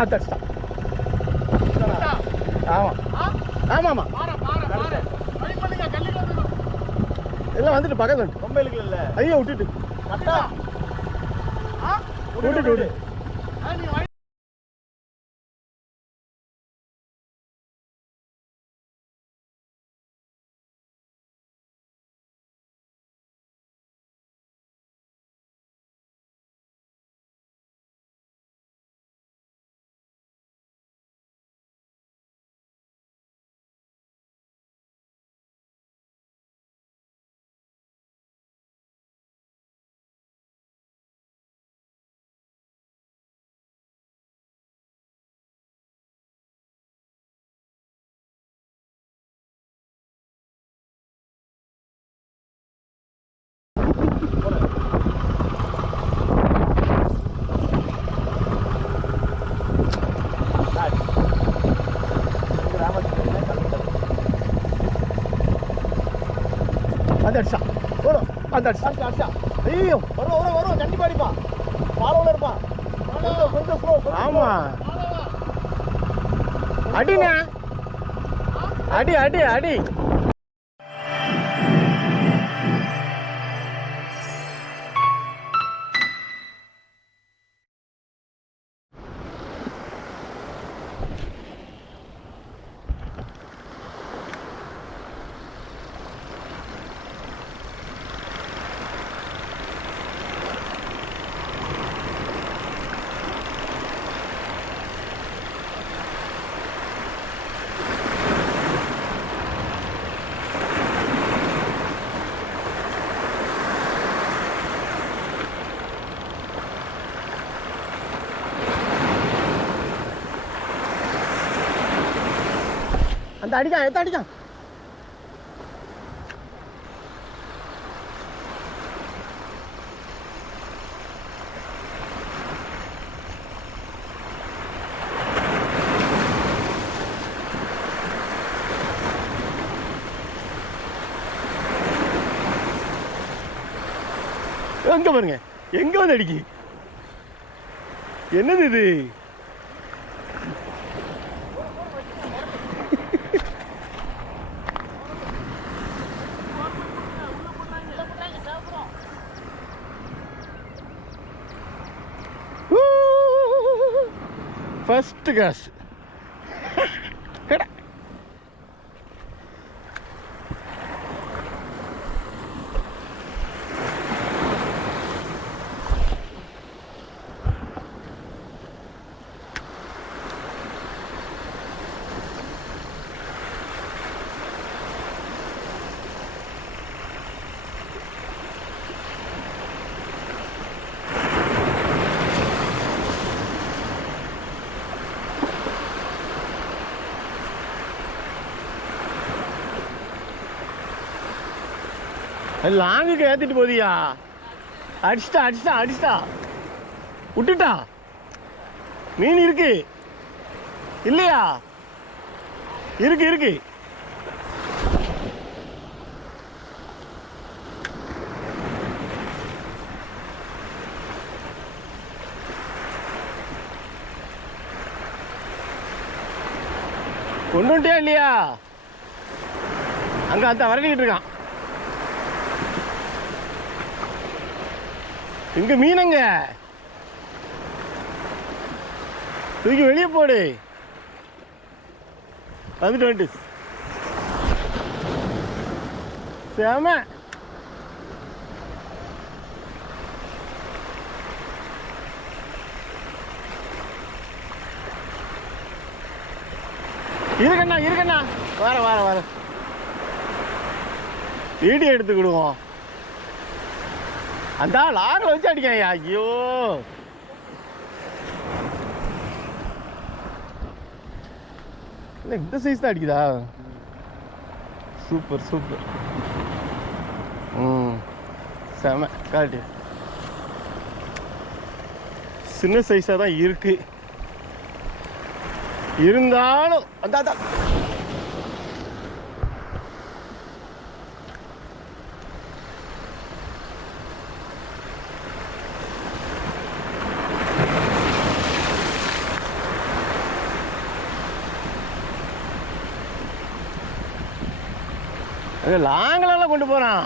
அடிச்சிட்டான் ஆமாம் ஆமாம் ஆமாம் எல்லாம் வந்துட்டு வந்துட்டு ரொம்ப இழுக்கல ஐயோ விட்டுட்டு விட்டுட்டு விட்டு அது அடிச்சான் ஓடும் அது அடிச்சான் அடிச்சா அடிச்சா ஐயோ வரும் வரும் வரும் கண்டிப்பா அடிப்பான் ஃபாலோல இருப்பான் கொஞ்சம் ஸ்லோ ஆமா அடிண்ணா. அடி அடி அடி. அந்த அடிக்கான் எடுத்து அடிக்கான் எங்க பாருங்க எங்க வந்து அடிக்கு? என்னது இது? Optagus லாங்குக்கு ஏத்திட்டு போதியா? அடிச்சிட்டா அடிச்சிட்டா அடிச்சிட்டா. விட்டுட்டா? மீன் இருக்கு. இல்லையா? இருக்கு இருக்கு. கொண்டு இல்லையா? அங்க அந்த வரட்டிக்கிட்டு இருக்கான். இங்க மீனங்க. தூக்கி வெளியே போடு. வந்துட்டு வந்துட்டு. செம. இருக்கண்ணா இருக்கண்ணா வர வர வர வீடியோ எடுத்துக்கிடுவோம். அந்த லாரில் வச்சு அடிக்காங்க ஐயோ. இல்லை இந்த சைஸ் தான் அடிக்குதா? சூப்பர் சூப்பர் ம். செம காட்டு சின்ன சைஸாக தான் இருக்கு. இருந்தாலும் அதான் லாங்கெல்லாம் கொண்டு போகிறான்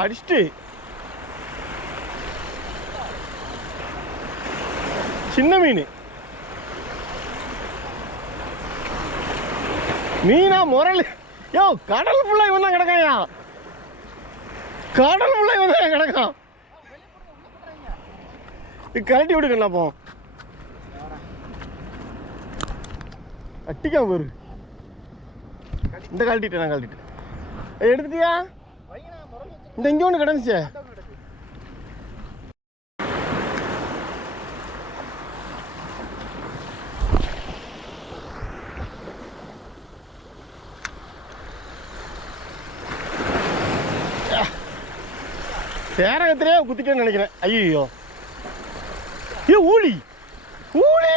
அடிச்சுட்டு சின்ன மீன் மீனா முரல் யோ கடல் ஃபுல்லாக இவன் தான் கிடக்காயா கடல் ஃபுல்லாக இவன் தான் கிடக்கான் கழட்டி விடுக்கண்ணா போ அட்டிக்கா ஒரு இந்த கழட்டிட்டேன் நான் கழட்டிட்டேன் எடுத்துட்டியா இந்த இங்கே ஒன்று கிடந்துச்சே. தேரகத்திலே குத்திக்கன்னு நினைக்கிறேன். ஐயோ ஏ ஊழி. ஊழி.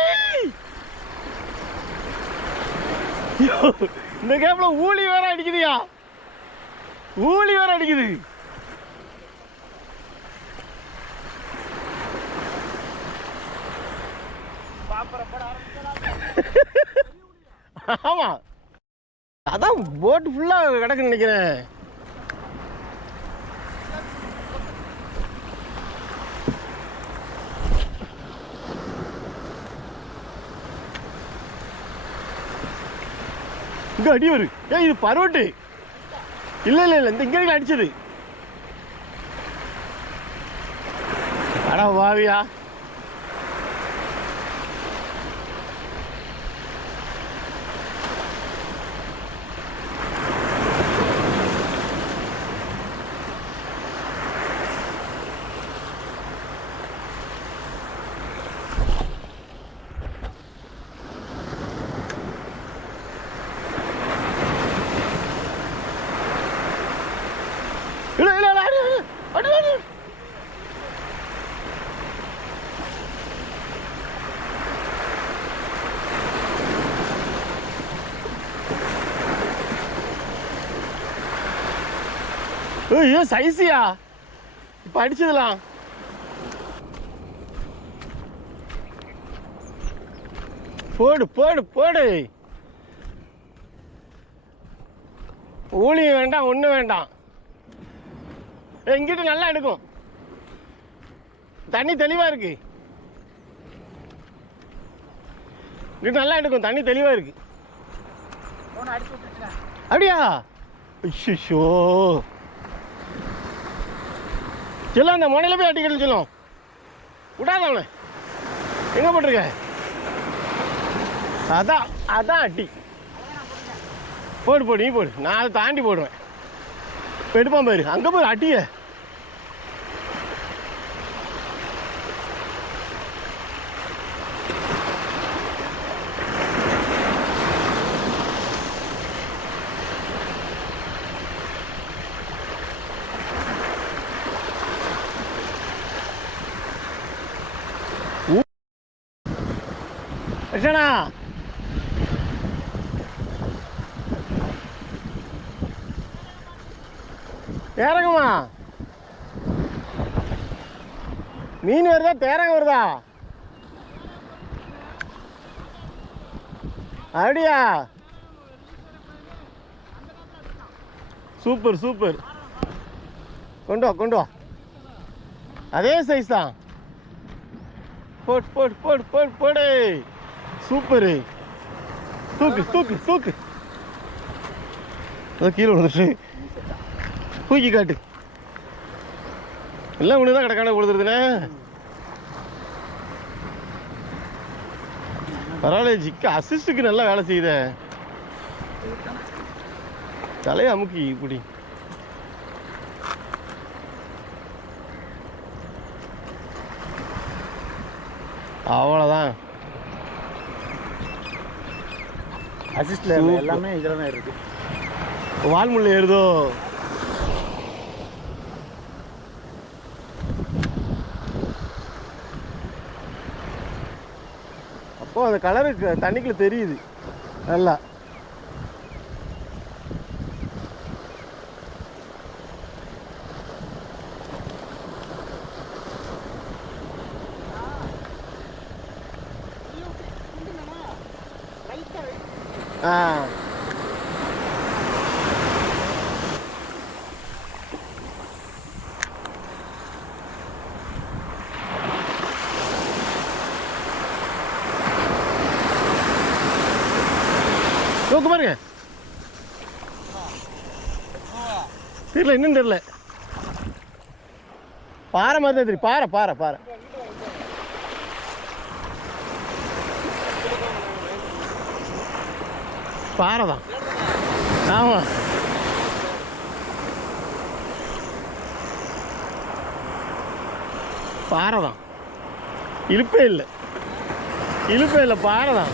இந்த கேப்ல ஊழி வேற அடிக்குதுயா. ஊழி வேற அடிக்குது. ஆமா. அதான் போட் ஃபுல்லா கிடக்குன்னு நினைக்கிறேன். இங்க அடி வரு. ஏ இது பருவட்டு. இல்ல இல்ல இல்ல இந்த இங்க அடிச்சது. அட வாவியா இல்ல இல்ல இல்ல அடி அடி அடி அடி ஐயோ சைஸியா? இப்ப அடிச்சதுலாம். போடு போடு போடு. ஊழியம் வேண்டாம் ஒன்றும் வேண்டாம். ஏய், இங்கிட்டு நல்லா எடுக்கும். தண்ணி தெளிவா இருக்கு. இங்கிட்டு நல்லா எடுக்கும் தண்ணி தெளிவா இருக்கு. அப்படியா? ஐயோ செல்லும் அந்த முனையில போய் அடிக்கணும் செல்லும். விடாத அவனை. எங்கே போட்டிருக்க? அதான் அதான் அடி. போடு போடு நீ போடு. நான் அதை தாண்டி போடுவேன். எடுப்பான் பாரு. அங்கே போய் அடியை. கிருஷ்ணா தேரங்கம்மா மீன் வருதா தேரங்க வருதா? அப்படியா சூப்பர் சூப்பர். கொண்டு வா கொண்டு வா. அதே சைஸ் தான். போட் போட் போட் போட் போடு. சூப்பரு தூக்கு தூக்கு தூக்கு அதான் கீழே விழுந்துட்டு தூக்கி காட்டு. எல்லாம் ஒன்று தான் கிடக்கான விழுதுருதுண்ணே பரவாயில்ல ஜிக்கு அசிஸ்டுக்கு நல்லா வேலை செய்யுதே. தலையை அமுக்கி இப்படி. அவ்வளோதான் அசிஸ்ட்ல. எல்லாமே இதில் தான் இருக்கு. வால்முள்ள ஏறுதோ? அப்போ அந்த கலரு தண்ணிக்குள்ள தெரியுது. நல்லா ஆ தூக்கு பாருங்க தெரியல இன்னும் தெரியல. பாறை மாதிரி தான் தெரியும். பாறை பாறை பாறை. பாறை தான். ஆமாம் பாறை தான். இழுப்பே இல்லை. இழுப்பே இல்லை பாறை தான்.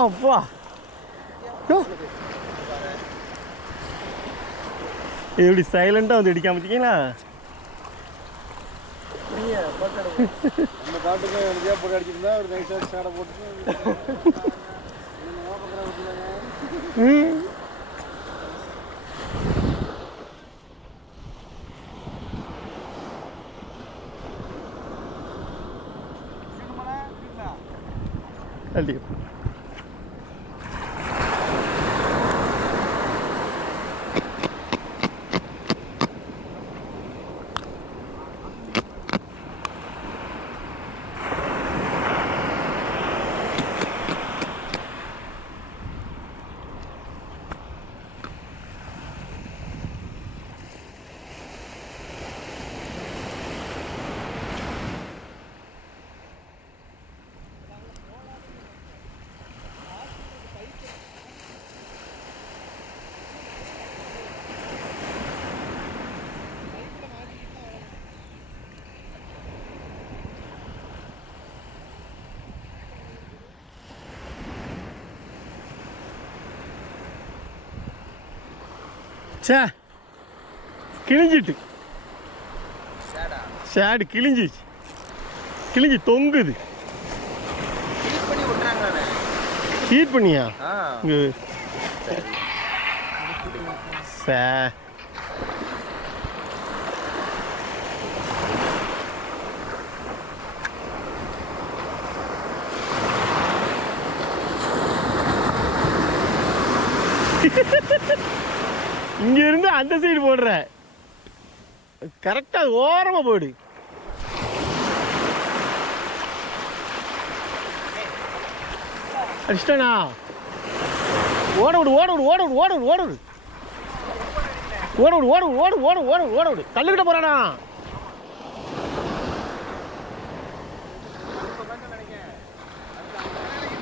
அப்பா. எப்படி சைலண்டாக வந்து இடிக்காம வச்சிங்களா நம்ம சே கிழிஞ்சிட்டு. சேடு. கிழிஞ்சிச்சு. கிழிஞ்சி தொங்குது. ஹீட் பண்ணியா சே Ha ha ha ha! இங்க இருந்து அந்த சைடு போடுற. கரெக்டா ஓரமா போடு அடிச்சிட்டனா? ஓட விடு ஓட விடு ஓட விடு ஓட விடு ஓட விடு ஓட விடு ஓட விடு ஓட விடு, ஓட ஓட ஓட விடு கல்லுக்கிட்ட போறானா?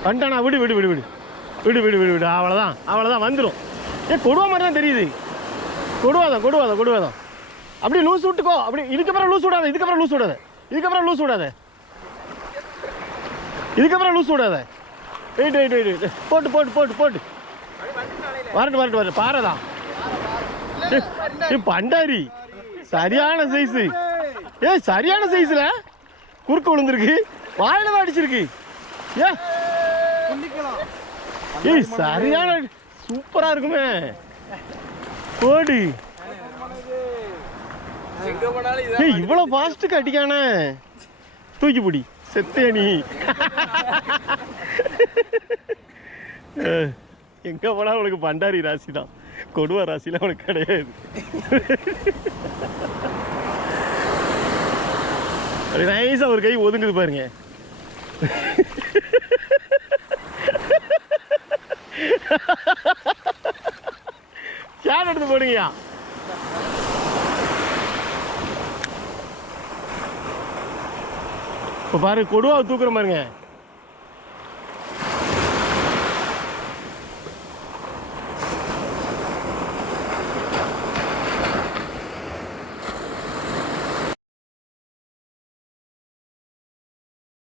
வந்துட்டானா? விடு விடு விடு விடு. விடு விடு விடு விடு. அவ்வளோதான் அவ்வளோதான் வந்துடும் ஏ கொடுவா மாதிரி தான் தெரியுது. கொடுவாதம் கொடுவாதம் கொடுவாதான் அப்படி லூஸ் விட்டுக்கோ. அப்படி இதுக்கப்புறம் லூஸ் விடாத இதுக்கப்புறம் லூஸ் விடாத. இதுக்கப்புறம் லூஸ் விடாத. இதுக்கப்புறம் லூஸ் விடாத. வெயிட் வெயிட் வெயிட் வெயிட் போட்டு போட்டு போட்டு போட்டு. வரட்டு வரட்டு வரட்டு. பாறை தான். பண்டாரி. சரியான சைஸு ஏ சரியான சைஸ்ல குறுக்கு விழுந்திருக்கு. வாயில தான் அடிச்சிருக்கு. ஏ ஏய் சரியான சூப்பரா இருக்குமே. போடு. எங்க ஏய் இவ்வளவு ஃபாஸ்ட்டுக்கு அடிக்கானே தூக்கி பிடி. செத்தே நீ. அஹ், எங்க போனா உனக்கு பண்டாரி ராசி தான். கொடுவ ராசிலாம் உனக்கு கிடையாது. அப்படி நைஸா ஒரு கை ஒதுங்குது பாருங்க. எடுத்து போடுங்கய்யா. இப்போ பாரு கொடுவா தூக்குற மாதிரிங்க.